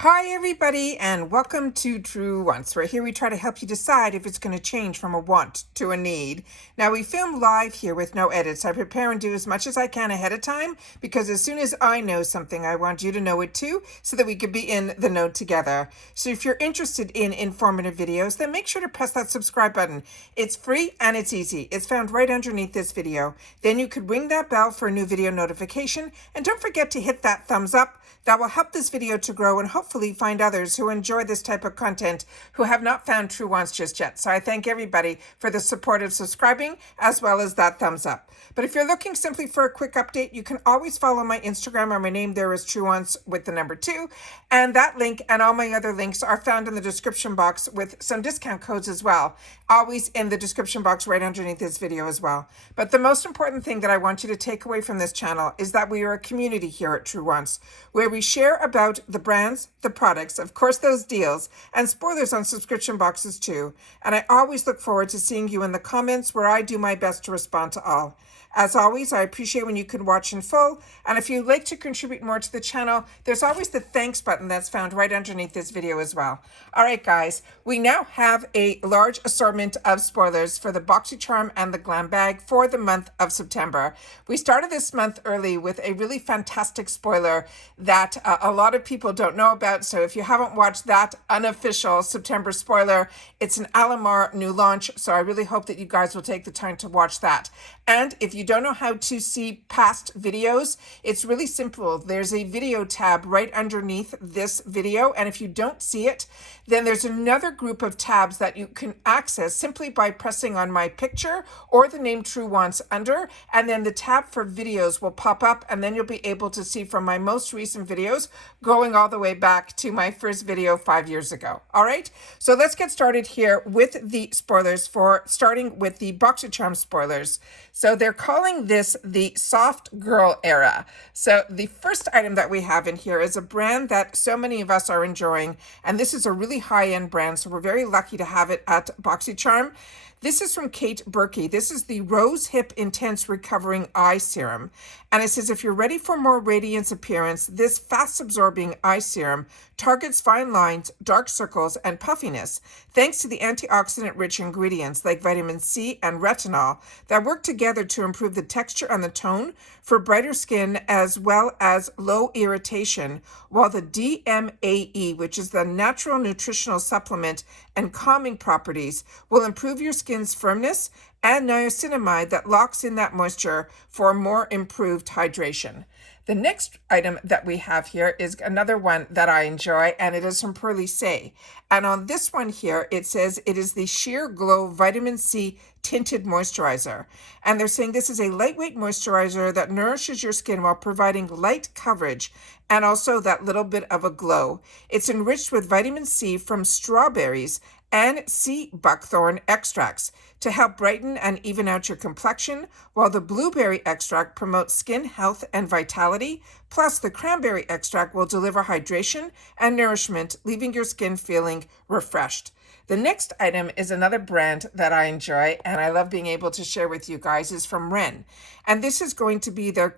Hi everybody and welcome to Truewants, where here we try to help you decide if it's going to change from a want to a need. Now we film live here with no edits. I prepare and do as much as I can ahead of time because as soon as I know something, I want you to know it too so that we could be in the know together. So if you're interested in informative videos, then make sure to press that subscribe button. It's free and it's easy. It's found right underneath this video. Then you could ring that bell for a new video notification, and don't forget to hit that thumbs up. That will help this video to grow and hopefully find others who enjoy this type of content who have not found Truewants just yet. So I thank everybody for the support of subscribing as well as that thumbs up. But if you're looking simply for a quick update, you can always follow my Instagram, or my name there is Truewants with the number 2. And that link and all my other links are found in the description box with some discount codes as well. Always in the description box right underneath this video as well. But the most important thing that I want you to take away from this channel is that we are a community here at Truewants, where we share about the brands, the products, of course those deals, and spoilers on subscription boxes too. And I always look forward to seeing you in the comments, where I do my best to respond to all. As always, I appreciate when you can watch in full, and if you'd like to contribute more to the channel, there's always the thanks button that's found right underneath this video as well. All right, guys, we now have a large assortment of spoilers for the Boxycharm and the Glam Bag for the month of September. We started this month early with a really fantastic spoiler that a lot of people don't know about, so if you haven't watched that unofficial September spoiler, it's an Alamar new launch, so I really hope that you guys will take the time to watch that. And if you don't know how to see past videos, it's really simple. There's a video tab right underneath this video, and if you don't see it, then there's another group of tabs that you can access simply by pressing on my picture or the name Truewants under, and then the tab for videos will pop up, and then you'll be able to see from my most recent videos going all the way back to my first video 5 years ago. All right, so let's get started here with the spoilers, for starting with the Boxycharm spoilers. So they're calling this the soft girl era. So the first item that we have in here is a brand that so many of us are enjoying, and this is a really high-end brand, so we're very lucky to have it at Boxycharm. This is from Birky. This is the Rose Hip Intense Recovering Eye Serum. And it says, if you're ready for more radiance appearance, this fast-absorbing eye serum targets fine lines, dark circles, and puffiness, thanks to the antioxidant-rich ingredients like vitamin C and retinol that work together to improve the texture and the tone for brighter skin as well as low irritation, while the DMAE, which is the natural nutritional supplement and calming properties, will improve your skin's firmness, and niacinamide that locks in that moisture for more improved hydration. The next item that we have here is another one that I enjoy, and it is from pearlysay. And on this one here, it says it is the Sheer Glow Vitamin C Tinted Moisturizer. And they're saying this is a lightweight moisturizer that nourishes your skin while providing light coverage and also that little bit of a glow. It's enriched with vitamin C from strawberries and sea buckthorn extracts to help brighten and even out your complexion, while the blueberry extract promotes skin health and vitality, plus the cranberry extract will deliver hydration and nourishment, leaving your skin feeling refreshed. The next item is another brand that I enjoy and I love being able to share with you guys, is from Ren. And this is going to be their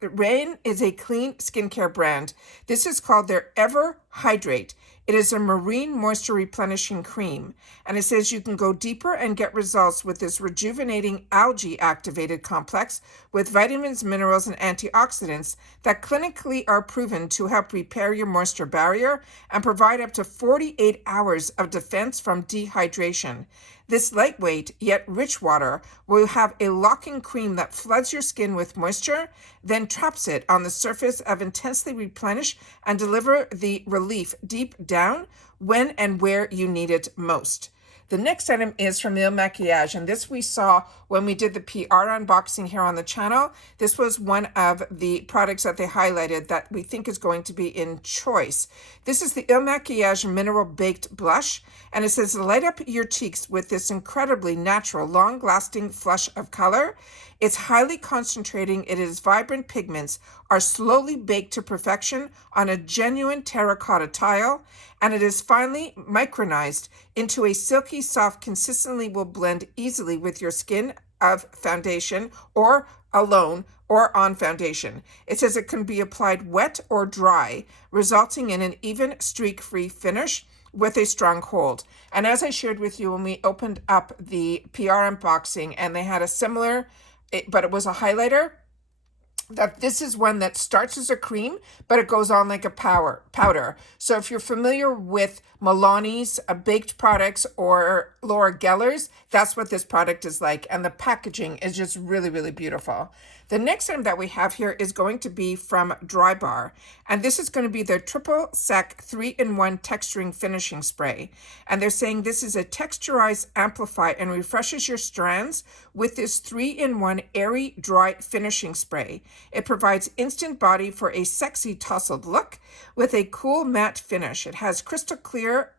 Ren is a clean skincare brand. This is called their Ever Hydrate. It is a marine moisture replenishing cream, and it says you can go deeper and get results with this rejuvenating algae activated complex with vitamins, minerals, and antioxidants that clinically are proven to help repair your moisture barrier and provide up to 48 hours of defense from dehydration. This lightweight yet rich water will have a locking cream that floods your skin with moisture, then traps it on the surface of intensely replenish and deliver the relief deep down when and where you need it most. The next item is from Il Maquillage, and this we saw when we did the PR unboxing here on the channel. This was one of the products that they highlighted that we think is going to be in choice. This is the Il Maquillage Mineral Baked Blush, and it says light up your cheeks with this incredibly natural, long-lasting flush of color. It's highly concentrating. It is vibrant pigments are slowly baked to perfection on a genuine terracotta tile, and it is finely micronized into a silky soft, consistently will blend easily with your skin of foundation or alone or on foundation. It says it can be applied wet or dry, resulting in an even streak-free finish with a strong hold. And as I shared with you when we opened up the PR unboxing and they had a similar, but it was a highlighter, that this is one that starts as a cream, but it goes on like a powder. So if you're familiar with Milani's baked products or Laura Geller's, that's what this product is like. And the packaging is just really, really beautiful. The next item that we have here is going to be from Drybar. And this is going to be their triple sec 3-in-1 texturing finishing spray. And they're saying this is a texturized, amplify, and refreshes your strands with this 3-in-1 airy, dry finishing spray. It provides instant body for a sexy tousled look with a cool matte finish. It has crystal clear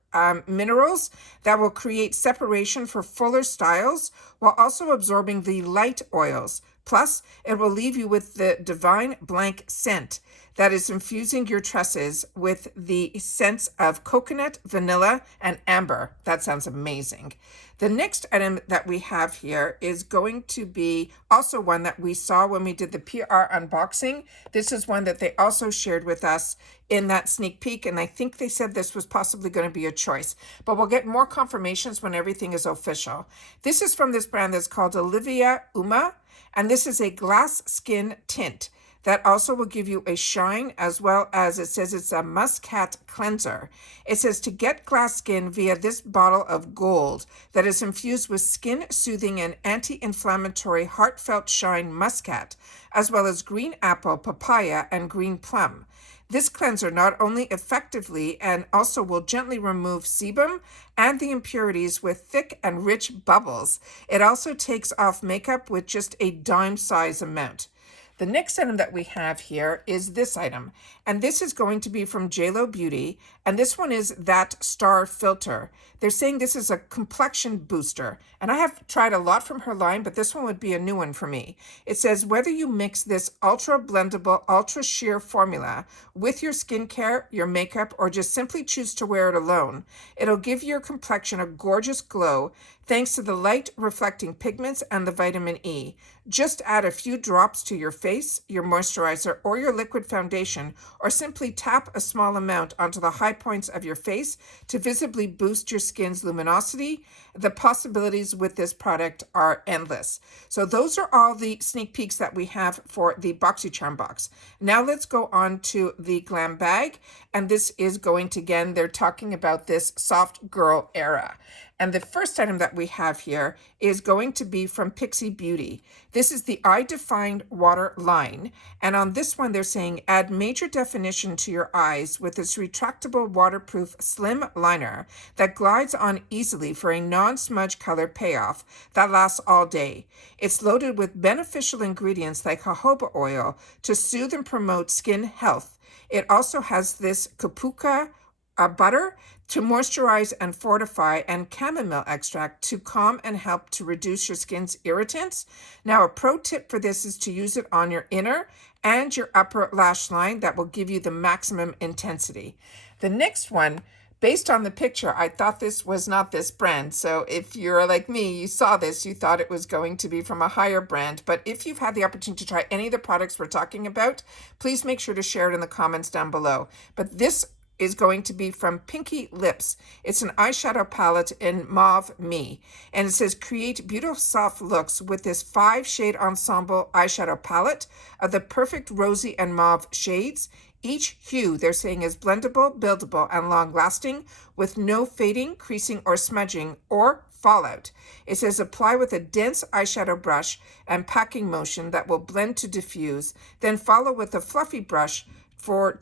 minerals that will create separation for fuller styles while also absorbing the light oils. Plus, it will leave you with the divine blank scent that is infusing your tresses with the scents of coconut, vanilla, and amber. That sounds amazing. The next item that we have here is going to be also one that we saw when we did the PR unboxing. This is one that they also shared with us in that sneak peek, and I think they said this was possibly going to be a choice, but we'll get more confirmations when everything is official. This is from this brand that's called Olivia Uma, and this is a glass skin tint that also will give you a shine, as well as it says it's a muscat cleanser. It says to get glass skin via this bottle of gold that is infused with skin soothing and anti-inflammatory heartfelt shine muscat, as well as green apple, papaya, and green plum. This cleanser not only effectively and also will gently remove sebum and the impurities with thick and rich bubbles. It also takes off makeup with just a dime size amount. The next item that we have here is this item, and this is going to be from JLo Beauty, and this one is that Star Filter. They're saying this is a complexion booster, and I have tried a lot from her line, but this one would be a new one for me. It says whether you mix this ultra blendable, ultra sheer formula with your skincare, your makeup, or just simply choose to wear it alone, it'll give your complexion a gorgeous glow thanks to the light reflecting pigments and the vitamin E. Just add a few drops to your face, your moisturizer, or your liquid foundation, or simply tap a small amount onto the high points of your face to visibly boost your skin's luminosity. The possibilities with this product are endless. So those are all the sneak peeks that we have for the Boxycharm box. Now let's go on to the glam bag. And this is going to, again, they're talking about this soft girl era. And the first item that we have here is going to be from Pixie Beauty. This is the Eye Defined Water line. And on this one, they're saying add major definition to your eyes with this retractable waterproof slim liner that glides on easily for a non-smudge color payoff that lasts all day. It's loaded with beneficial ingredients like jojoba oil to soothe and promote skin health. It also has this kapuka butter to moisturize and fortify, and chamomile extract to calm and help to reduce your skin's irritants. Now, a pro tip for this is to use it on your inner and your upper lash line. That will give you the maximum intensity. The next one, based on the picture, I thought this was not this brand. So if you're like me, you saw this, you thought it was going to be from a higher brand. But if you've had the opportunity to try any of the products we're talking about, please make sure to share it in the comments down below. But this is going to be from Pinky Lips. It's an eyeshadow palette in Mauve Me. And it says create beautiful soft looks with this 5-shade ensemble eyeshadow palette of the perfect rosy and mauve shades. Each hue, they're saying, is blendable, buildable, and long-lasting with no fading, creasing, or smudging, or fallout. It says apply with a dense eyeshadow brush and packing motion that will blend to diffuse, then follow with a fluffy brush for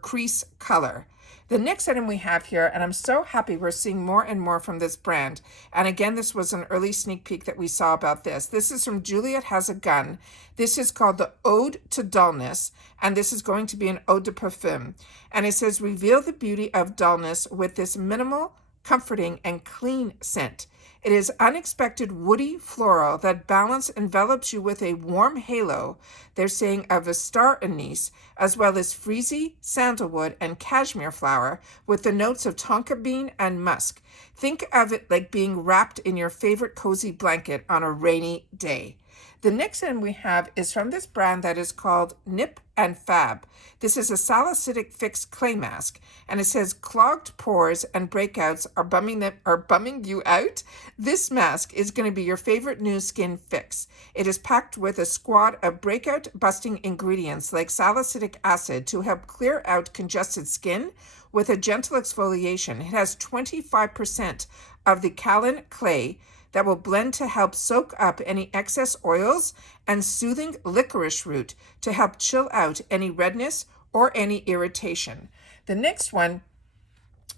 crease color. The next item we have here, and I'm so happy we're seeing more and more from this brand. And again, this was an early sneak peek that we saw about this. This is from Juliet Has a Gun. This is called the Ode to Dullness, and this is going to be an Eau de Parfum. And it says reveal the beauty of dullness with this minimal, comforting, and clean scent. It is unexpected woody floral that balance envelops you with a warm halo, they're saying, of a star anise, as well as freezy, sandalwood, and cashmere flower with the notes of tonka bean and musk. Think of it like being wrapped in your favorite cozy blanket on a rainy day. The next one we have is from this brand that is called Nip and Fab. This is a salicylic fix clay mask, and it says clogged pores and breakouts are bumming you out. This mask is going to be your favorite new skin fix. It is packed with a squad of breakout busting ingredients like salicylic acid to help clear out congested skin with a gentle exfoliation. It has 25% of the kaolin clay that will blend to help soak up any excess oils, and soothing licorice root to help chill out any redness or any irritation. The next one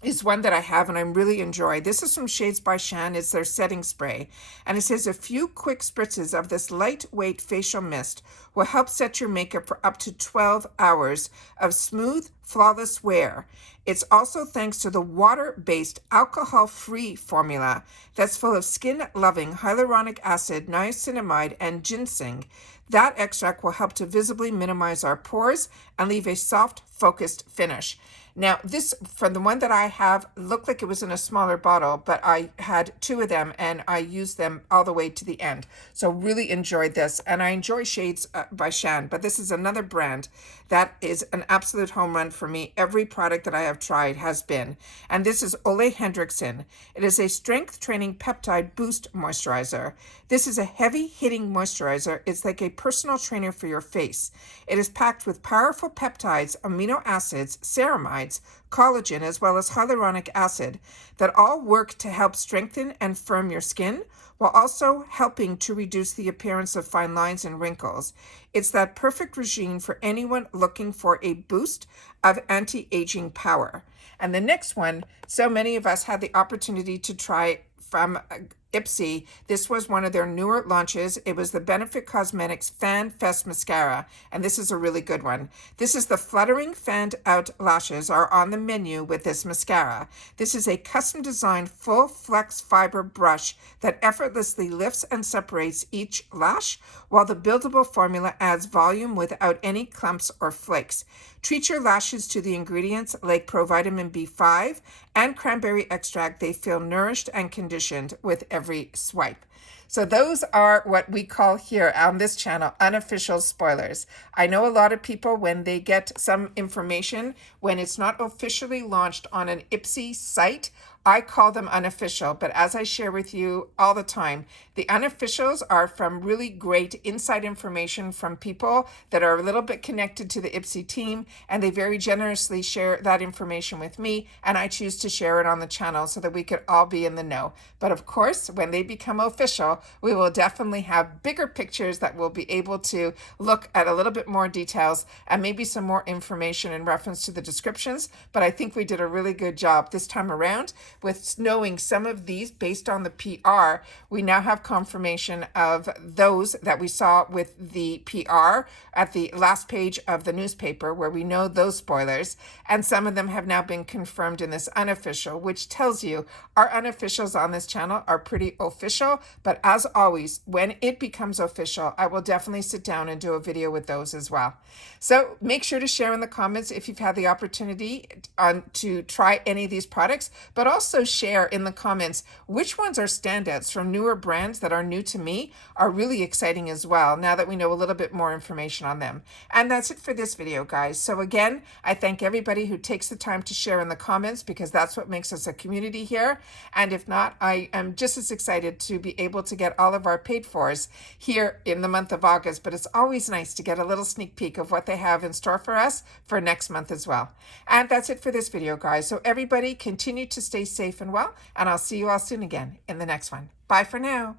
is one that I have and I'm really enjoying. This is from shades By Shan. It's their setting spray. And it says a few quick spritzes of this lightweight facial mist will help set your makeup for up to 12 hours of smooth, flawless wear. It's also thanks to the water-based, alcohol-free formula that's full of skin-loving hyaluronic acid, niacinamide, and ginseng. That extract will help to visibly minimize our pores and leave a soft, focused finish. Now, this, from the one that I have, looked like it was in a smaller bottle, but I had 2 of them and I used them all the way to the end. So really enjoyed this. And I enjoy shades By Shan, but this is another brand that is an absolute home run for me. Every product that I have tried has been. And this is Ole Hendrickson. It is a strength training peptide boost moisturizer. This is a heavy hitting moisturizer. It's like a personal trainer for your face. It is packed with powerful peptides, amino acids, ceramides, collagen, as well as hyaluronic acid that all work to help strengthen and firm your skin while also helping to reduce the appearance of fine lines and wrinkles. It's that perfect regime for anyone looking for a boost of anti-aging power. And the next one, so many of us had the opportunity to try from IPSY. This was one of their newer launches. It was the Benefit Cosmetics Fan Fest Mascara, and this is a really good one. This is the fluttering fanned out lashes are on the menu with this mascara. This is a custom designed full flex fiber brush that effortlessly lifts and separates each lash, while the buildable formula adds volume without any clumps or flakes. Treat your lashes to the ingredients like provitamin B5 and cranberry extract. They feel nourished and conditioned with every swipe. So those are what we call here on this channel, unofficial spoilers. I know a lot of people, when they get some information, when it's not officially launched on an IPSY site, I call them unofficial, but as I share with you all the time, the unofficials are from really great inside information from people that are a little bit connected to the IPSY team, and they very generously share that information with me, and I choose to share it on the channel so that we could all be in the know. But of course, when they become official, we will definitely have bigger pictures that we'll be able to look at a little bit more details and maybe some more information in reference to the descriptions. But I think we did a really good job this time around with knowing some of these based on the PR. We now have confirmation of those that we saw with the PR at the last page of the newspaper, where we know those spoilers, and some of them have now been confirmed in this unofficial, which tells you our unofficials on this channel are pretty official. But as always, when it becomes official, I will definitely sit down and do a video with those as well. So make sure to share in the comments if you've had the opportunity to try any of these products, but also share in the comments which ones are standouts from newer brands that are new to me, are really exciting as well, now that we know a little bit more information on them. And that's it for this video, guys. So again, I thank everybody who takes the time to share in the comments, because that's what makes us a community here. And if not, I am just as excited to be able to get all of our paid fors here in the month of August, but it's always nice to get a little sneak peek of what they have in store for us for next month as well. And that's it for this video, guys. So everybody continue to stay safe and well, and I'll see you all soon again in the next one. Bye for now.